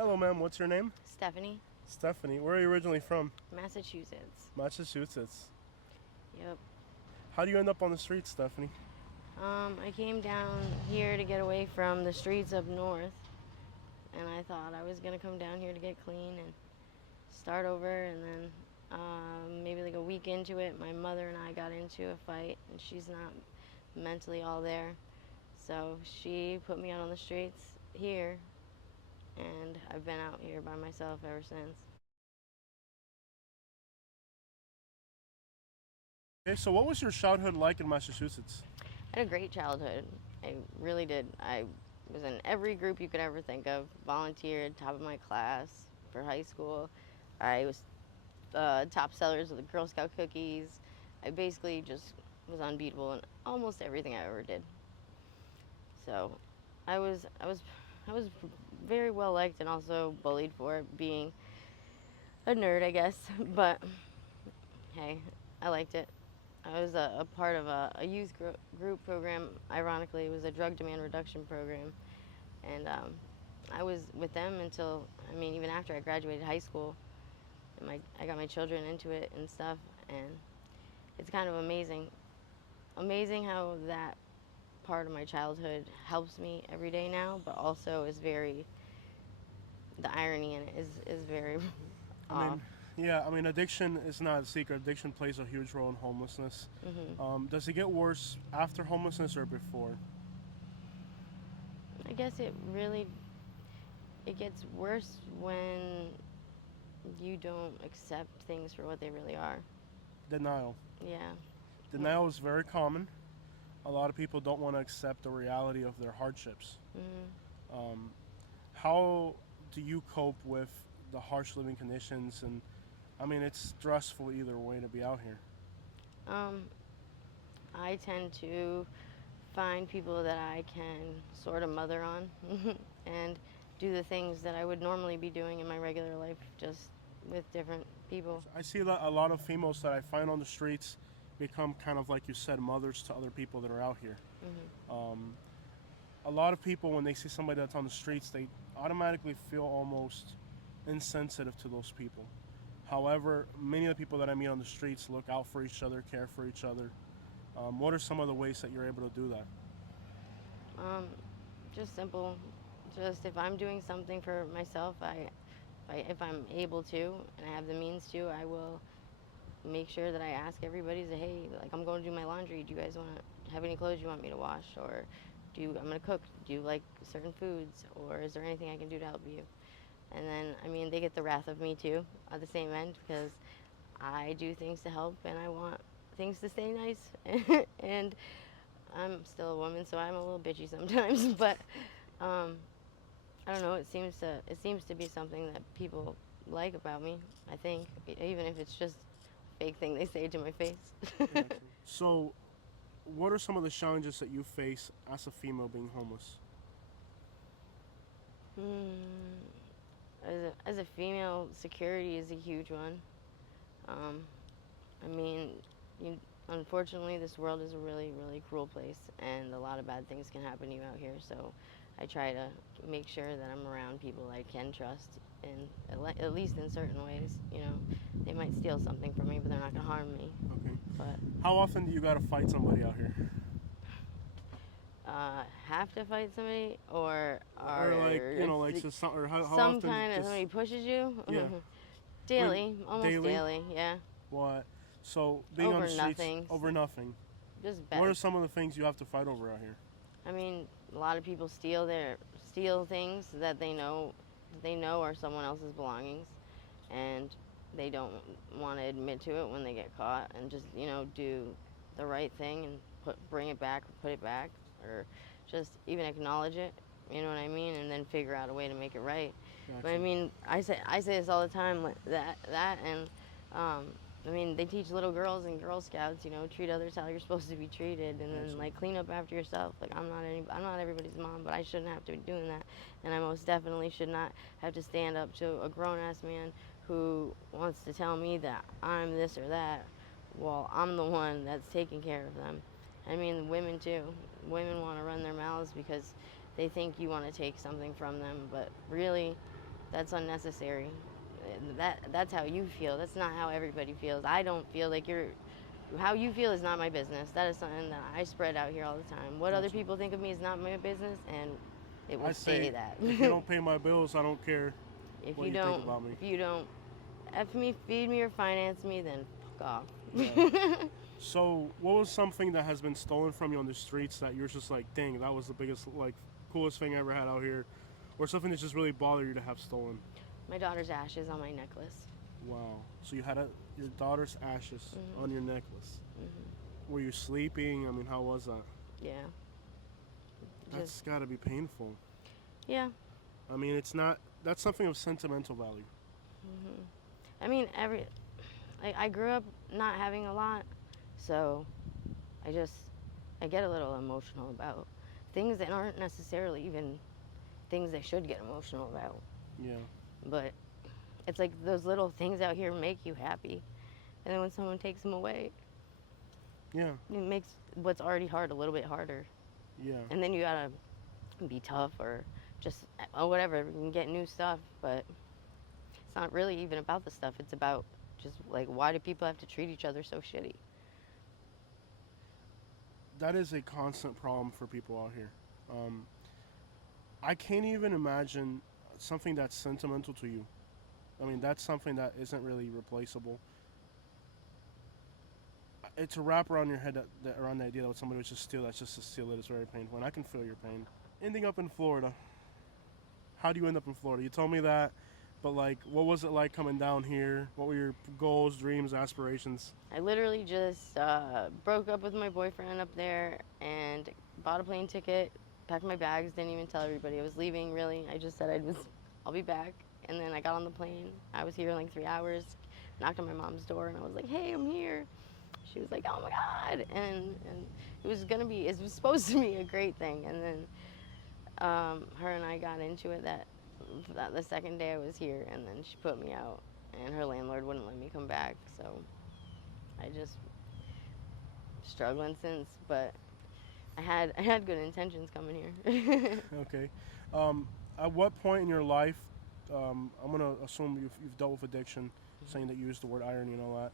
Hello, ma'am. What's your name? Stephanie, Stephanie. Where are you originally from? Massachusetts. Massachusetts. Yep. How do you end up on the streets, Stephanie? I came down here to get away from the streets up north, and I thought I was gonna come down here to get clean and start over. And then maybe like a week into it, my mother and I got into a fight, and she's not mentally all there. So she put me out on the streets here, and I've been out here by myself ever since. Okay, so what was your childhood like in Massachusetts? I had a great childhood. I really did. I was in every group you could ever think of. Volunteered, top of my class for high school. I was top sellers of the Girl Scout cookies. I basically just was unbeatable in almost everything I ever did. So, I was very well liked and also bullied for being a nerd, I guess. But hey, I liked it. I was a part of a youth group program. Ironically, it was a drug demand reduction program, and I was with them until, I mean, even after I graduated high school, and I got my children into it and stuff, and it's kind of amazing how that part of my childhood helps me every day now, but also is very, the irony in it is very I off. mean, yeah, I mean, addiction is not a secret. Addiction plays a huge role in homelessness. Does it get worse after homelessness or before? I guess it gets worse when you don't accept things for what they really are. Denial. Yeah. Denial is very common. A lot of people don't want to accept the reality of their hardships. Hmm. Um, how do you cope with the harsh living conditions? And I mean, it's stressful either way to be out here. Um, I tend to find people that I can sort of mother on and do the things that I would normally be doing in my regular life, just with different people. I see that a lot of females that I find on the streets become kind of like you said, mothers to other people that are out here. Hmm. Um, a lot of people, when they see somebody that's on the streets, they automatically feel almost insensitive to those people. However, many of the people that I meet on the streets look out for each other, care for each other. What are some of the ways that you're able to do that? Um, just simple. Just if I'm doing something for myself, if I'm able to and I have the means to, I will make sure that I ask everybody, say, hey, like I'm going to do my laundry. Do you guys want to have any clothes you want me to wash? Or I'm going to cook. Do you like certain foods? Or is there anything I can do to help you? And then, I mean, they get the wrath of me too at the same end because I do things to help and I want things to stay nice. And I'm still a woman, so I'm a little bitchy sometimes. But um, I don't know. It seems to be something that people like about me. I think, even if it's just a fake thing they say to my face. So, what are some of the challenges that you face as a female being homeless? Hmm. As a female, security is a huge one. Um, I mean, you, unfortunately, this world is a really, really cruel place, and a lot of bad things can happen to you out here. So, I try to make sure that I'm around people I can trust, and at least in certain ways. They might steal something from me, but they're not gonna harm me. Okay. But How often do you gotta fight somebody out here? have to fight somebody, or Or like, are you know, like, so some, or how some often kind of just, somebody pushes you? yeah. Wait, Daily, almost daily? daily, yeah. What? So, being on the Over streets nothing, over nothing. just What are bad. some of the things you have to fight over out here? I mean, a lot of people steal things that they know are someone else's belongings, and they don't want to admit to it when they get caught, and just do the right thing and bring it back or put it back, or just even acknowledge it. You know what I mean? And then figure out a way to make it right. But I Gotcha. mean, I say this all the time, like that and um, I mean, they teach little girls in Girl Scouts, treat others how you're supposed to be treated, and then Gotcha. like clean up after yourself. Like I'm not everybody's mom, but I shouldn't have to be doing that, and I most definitely should not have to stand up to a grown ass man who wants to tell me that I'm this or that, while I'm the one that's taking care of them. I mean, women too. Women want to run their mouths because they think you want to take something from them, but really, That's unnecessary. That's how you feel. That's not how everybody feels. I don't feel like you're how you feel is not my business. That is something that I spread out here all the time. What other Gotcha. people think of me is not my business, and it will I stay say, that. if you don't pay my bills, I don't care if what you you think don't, about me. if you don't F me, feed me, or finance me, then fuck off. Yeah. So, what was something that has been stolen from you on the streets that you're just like, dang, that was the biggest, like, coolest thing I ever had out here, or something that just really bothered you to have stolen? My daughter's ashes on my necklace. Wow. So you had your daughter's ashes Mhm. on your necklace. Mhm. Were you sleeping? I mean, how was that? Yeah. That's Just got to be painful. yeah. I mean, it's not. That's something of sentimental value. Mhm. I mean, I grew up not having a lot, so I just I get a little emotional about things that aren't necessarily even things they should get emotional about. Yeah. But it's like those little things out here make you happy, and then when someone takes them away, Yeah. it makes what's already hard a little bit harder. Yeah. And then you gotta be tough or just whatever. You can get new stuff, but it's not really even about the stuff. It's about just like why do people have to treat each other so shitty? That is a constant problem for people out here. Um, I can't even imagine something that's sentimental to you. I mean, that's something that isn't really replaceable. It's a wrap around your head around the idea that somebody was just steal. That's just to steal it. It's very painful, and I can feel your pain. Ending up in Florida. How do you end up in Florida? You told me that, but like, what was it like coming down here? What were your goals, dreams, aspirations? I literally just broke up with my boyfriend up there and bought a plane ticket, packed my bags, didn't even tell everybody I was leaving. Really, I just said I'll be back, and then I got on the plane. I was here in like 3 hours. Knocked on my mom's door, and I was like, "Hey, I'm here." She was like, "Oh my god!" And it was supposed to be a great thing, and then her and I got into it that the second day I was here, and then she put me out, and her landlord wouldn't let me come back, so I just struggling since, but I had good intentions coming here. Okay. Um, at what point in your life, I'm gonna assume you've dealt with addiction, saying that you used the word irony and all that.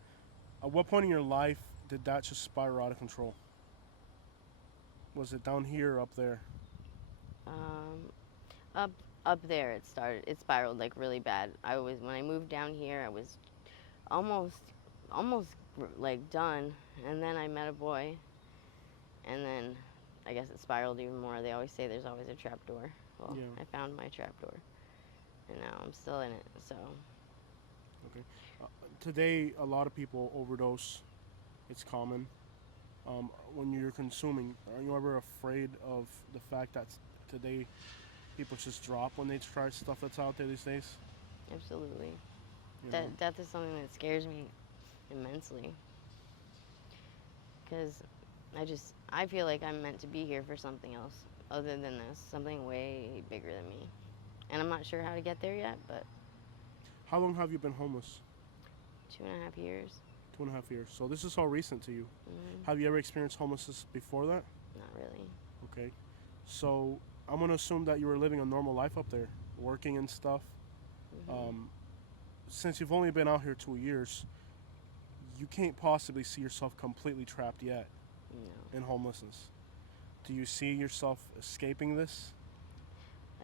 At what point in your life did that just spiral out of control? Was it down here or up there? um, up up there it spiraled like really bad. When I moved down here, I was almost almost like done, and then I met a boy, and then I guess it spiraled even more. They always say there's always a trap door. Well, Yeah. I found my trap door, and now I'm still in it. So Okay. Today, a lot of people overdose. It's common. When you're consuming, are you ever afraid of the fact that today people just drop when they try stuff that's out there these days? absolutely, You know. death is something that scares me immensely because I feel like I'm meant to be here for something else other than this, something way bigger than me. And I'm not sure how to get there yet, but How long have you been homeless? 2.5 years. 2.5 years. So this is all recent to you. Hmm. Have you ever experienced homelessness before that? Not really. Okay. So I'm gonna assume that you were living a normal life up there, working and stuff. Hmm. Um, since you've only been out here 2 years, you can't possibly see yourself completely trapped yet No. in homelessness. Do you see yourself escaping this?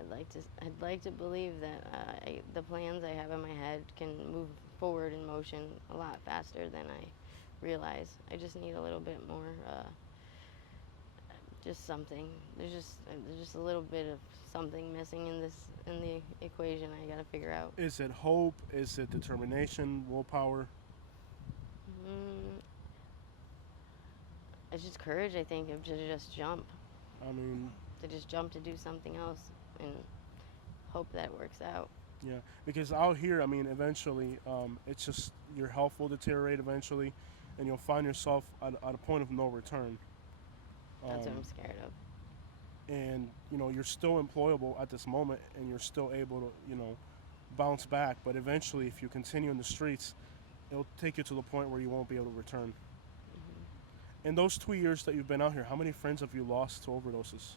I'd like to believe that the plans I have in my head can move forward in motion a lot faster than I realize. I just need a little bit more, just something. There's just a little bit of something missing in the equation. I got to figure out. Is it hope? Is it determination, willpower? Mm, it's just courage. I think of to just jump, I mean, to do something else, and hope that it works out. yeah, because out here, I mean, eventually, it's just your health will deteriorate eventually, and you'll find yourself at a point of no return. That's what Um, I'm scared of. and you're still employable at this moment, and you're still able to bounce back. But eventually, if you continue in the streets, it'll take you to the point where you won't be able to return. Hmm. In those 2 years that you've been out here, how many friends have you lost to overdoses?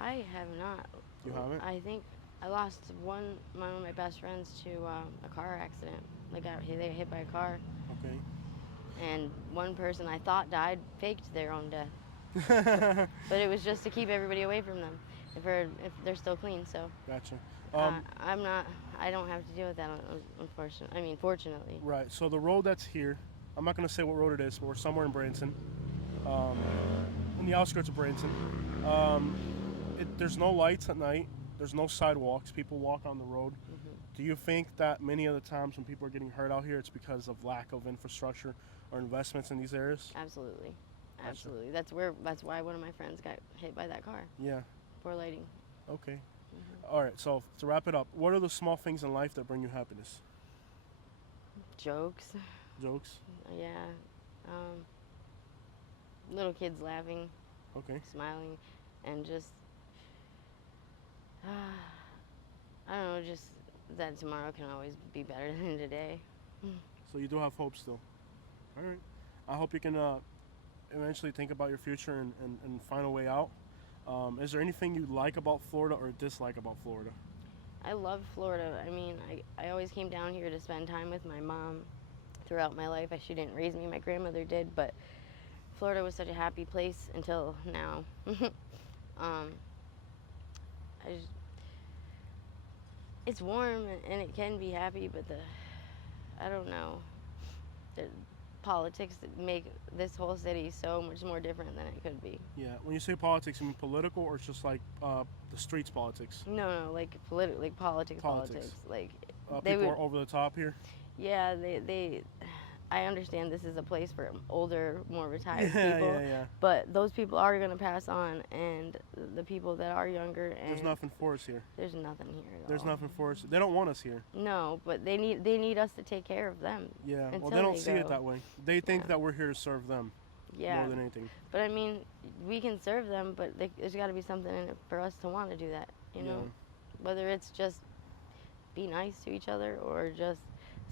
I have not. You haven't? I think I lost one of my best friends to a car accident. They got hit by a car, Okay. and one person I thought died faked their own death. Gotcha. But it was just to keep everybody away from them, if they're still clean. So I'm not. I don't have to deal with that. Unfortunately, I mean, fortunately. Right. So the road that's here, I'm not gonna say what road it is, but we're somewhere in Branson, um, in the outskirts of Branson. Um, there's no lights at night. There's no sidewalks. People walk on the road. Do you think that many of the times when people are getting hurt out here, it's because of lack of infrastructure or investments in these areas? Absolutely, Gotcha. absolutely. That's why one of my friends got hit by that car. Yeah. Poor lady. Okay. All right. So to wrap it up, what are the small things in life that bring you happiness? Jokes. Jokes. Yeah. Little kids laughing, Okay. smiling, and just I don't know, just that tomorrow can always be better than today. So you do have hope still. All right. I hope you can eventually think about your future and find a way out. Is there anything you like about Florida or dislike about Florida? I love Florida. I mean, I always came down here to spend time with my mom throughout my life. She didn't raise me, my grandmother did, but Florida was such a happy place until now. I just, it's warm and it can be happy, but I don't know, the politics that make this whole city so much more different than it could be. Yeah. When you say politics, you mean political or just like the streets politics? No, like like politics. Like they people would, are over the top here. yeah, they. I understand this is a place for older, more retired Yeah, people, yeah. but those people are gonna pass on, and the people that are younger and There's nothing for us here. there's nothing here at There's all. nothing for us. They don't want us here. No, but they need us to take care of them. Yeah. Well, until they don't see it go. that way. They think Yeah. that we're here to serve them Yeah, more than anything. but I mean, we can serve them, but there's got to be something in it for us to want to do that. You know, whether it's just be nice to each other or just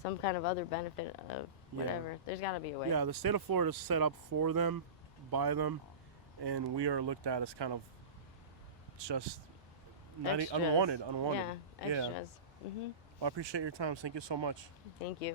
some kind of other benefit of whatever. There's got to be a way. Yeah, the state of Florida is set up for them, by them, and we are looked at as kind of just not Extras. unwanted. Yeah, extras. Well, I appreciate your time. Thank you so much. Thank you.